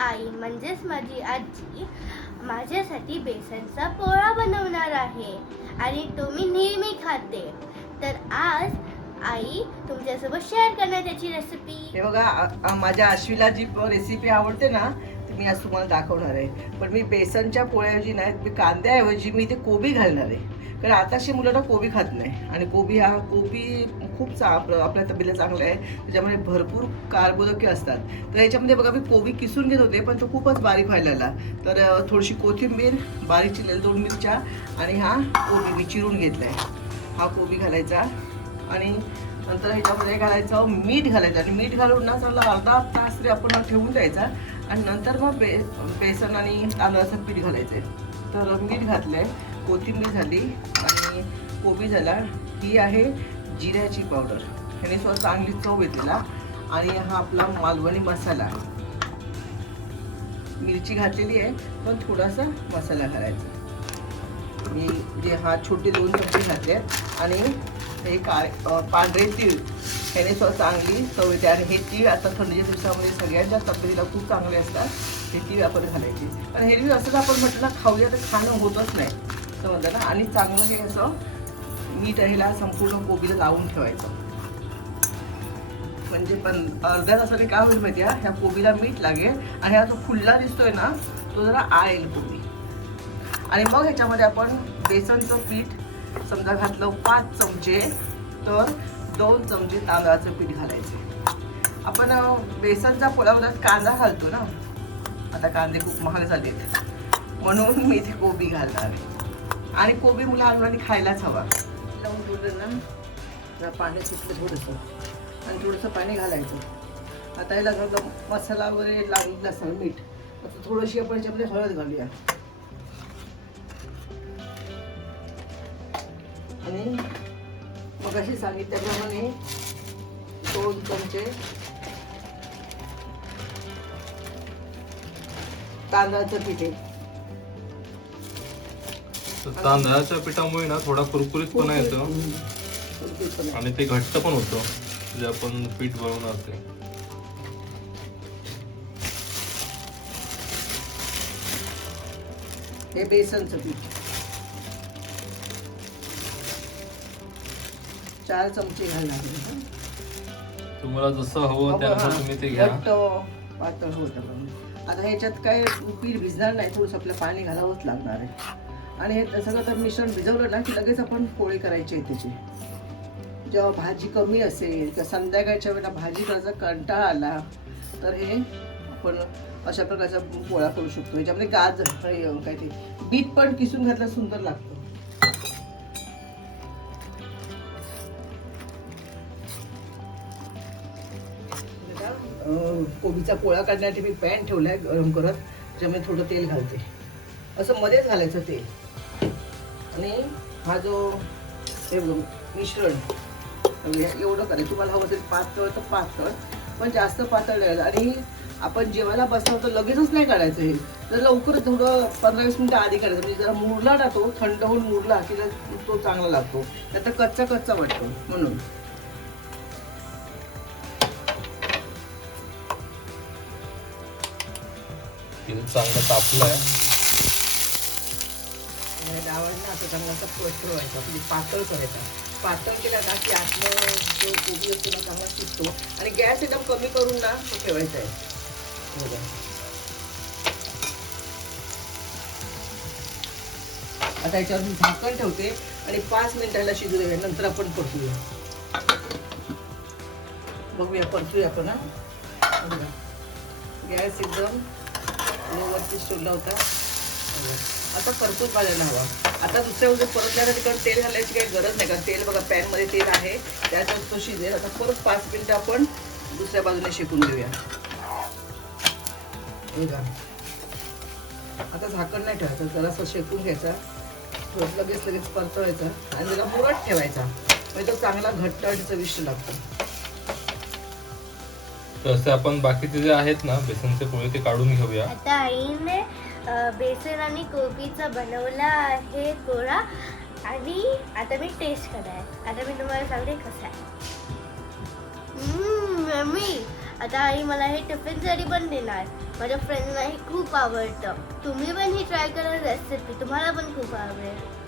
आई म्हणजेच माझी आजी माझ्यासाठी बेसनचा पोळा बनवणार आहे आणि तो मी नेहमी खाते. तर आज आई तुमच्यासोबत शेअर करणार त्याची रेसिपी. हे बघा माझ्या आश्वीला जी रेसिपी आवडते ना ती मी आज तुम्हाला दाखवणार आहे. पण मी बेसनच्या पोळ्याऐवजी नाही, मी कांद्याऐवजी मी इथे कोबी घालणार आहे. कारण आताशी मुलांना कोबी खात नाही आणि कोबी खूप आपल्या तब्येतीला चांगला आहे. त्याच्यामध्ये भरपूर कार्बोदके असतात. तर याच्यामध्ये बघा मी कोबी किसून घेत होते पण तो खूपच बारीक व्हायला लागला. तर थोडीशी कोथिंबीर, बारीक चिरलेल्या 2 मिरच्या आणि हा कोबी मी चिरून घेतलाय. हा कोबी घालायचा आणि नंतर ह्याच्यामध्ये घालायचं मीठ घालायचं आणि मीठ घालून ना चांगला अर्धा तास तरी आपण ठेवून द्यायचा आणि नंतर मग बेसन आणि तांदळाचं पीठ घालायचं. तर मीठ घातलंय, कोथिंबीर झाली आणि कोबी झाला. ही आहे जिऱ्याची पावडर, ह्याने सुद्धा चांगली चव येतेला. आणि हा आपला मालवणी मसाला, मिरची घातलेली आहे पण थोडासा मसाला घालायचा. मी जे हा छोटे 2 चमचे घातले आणि हे पांढरे तीळ, ह्याने सुद्धा चांगली चव येते. आणि हे तीळ आता थंडीच्या दिवसामध्ये सगळ्यांच्या तब्येतीला खूप चांगले असतात. हे तीळ आपण घालायचे. पण हे असं आपण म्हटलं ना खाऊया तर खाणं होतच नाही समजलं ना. आणि चांगलं हे असं मीठ ह्याला संपूर्ण कोबीला लावून ठेवायचं. म्हणजे पण अर्ध्या तासाने काय होईल माहिती आहे, ह्या कोबीला मीठ लागेल आणि हा जो खुल्ला दिसतोय ना तो जरा आळेल कोबी. आणि मग ह्याच्यामध्ये आपण बेसनचं पीठ समजा घातलं 5 चमचे तर 2 चमचे तांदळाचं पीठ घालायचे. आपण बेसनच्या पोळ्यामध्ये कांदा घालतो ना, आता कांदे खूप महाग झाले म्हणून मी इथे कोबी घालणार आहे. आणि कोबी मुलांनी खायलाच हवा. लावून ठेवलं ना जरा पाणी सुटलं थोडंसं आणि थोडंसं पाणी घालायचं. आता हे लागलं मसाला वगैरे लागलेला असं मीठ. आता थोडीशी आपण याच्यामध्ये हळद घालूया आणि मग अशी सांगितल्याप्रमाणे 2 चमचे तांदळाचं पीठ आहे. तांदळाच्या पिठामुळे ना थोडा कुरकुरीतपणा येतो आणि ते घट्ट पण होतं जे आपण पीठ बनवणार ते. हे बेसनचं पीठ 4 चमचे घालणार. तुम्हाला जसं हवं त्यानुसार तुम्ही ते घ्या. पातळ होतं. आता ह्याच्यात काय पीठ भिजणार नाही, थोडंसं आपलं पाणी घालावंच लागणार आहे. आणि हे सगळं तर मिश्रण भिजवलं ना की लगेच आपण पोळी करायची आहे त्याची. जेव्हा भाजी कमी असेल किंवा संध्याकाळच्या वेळेला भाजी करायचा कंटाळा आला तर हे आपण अशा प्रकारचा पोळा करू शकतो. ह्याच्यामध्ये गाजर काय ते बीट पण किसून घातलं सुंदर लागतं. कोबीचा पोळा काढण्यासाठी मी पॅन ठेवलाय गरम करत, त्याच्यामध्ये थोडं तेल घालते. असं मध्येच घालायचं तेल. आणि हा जो हे मिश्रण एवढं करायचं. तुम्हाला हवं असेल पातळ तर पातळ, पण जास्त पातळ नाही. आणि आपण जेवायला बसलो तर लगेचच नाही काढायचं. हे जर लवकर थोडं 15-20 मिनिटं आधी काढायचं. म्हणजे जरा मुरला ना तो, थंड होऊन मुरला की तो चांगला लागतो. त्यात कच्चा कच्चा वाटतो म्हणून. तेल चांगलं तापलंय. डावांना असं चांगला असा पसरवायचा, म्हणजे पातळ करायचा. पातळ केला ना की आतलं जो कोबी असतो ना चांगला शिजतो. आणि गॅस एकदम कमी करून ना तो ठेवायचा आहे. आता याच्यावर मी झाकण ठेवते आणि 5 मिनिटाला शिजू देऊया, नंतर आपण परतूया. बघूया परतूया आपण. गॅस एकदम लोवरती सोडला होता. आता परतून पाहायला हवा. आता दुसऱ्या उद्या परतल्याला तिकडे तेल घालायची काही गरज नाही, कारण तेल बघा पॅनमध्ये तेल आहे त्याच्यात तो शिजेल. आता परत 5 मिनिटं आपण दुसऱ्या बाजूने शेकून घेऊया. बघा आता झाकण नाही ठेवायचं, जरासं शेकून घ्यायचा, थोडं लगेच परतवायचा आणि जरा मुरत ठेवायचा. म्हणजे तो चांगला घट्ट आणि चविष्ट लागतो. तसे आपण बाकीचे जे आहेत ना बेसनचे पोळे ते काढून घेऊया. आता आईने बेसन आणि कोबीचा बनवला आहे पोळा आणि आता मी टेस्ट करणार. आता मी तुम्हाला सांगते कसा आहे. मम्मी आता आई मला हे टिफिनसाठी पण देणार. माझ्या फ्रेंडना हे खूप आवडतं. तुम्ही पण ही ट्राय करा रेसिपी, तुम्हाला पण खूप आवडेल.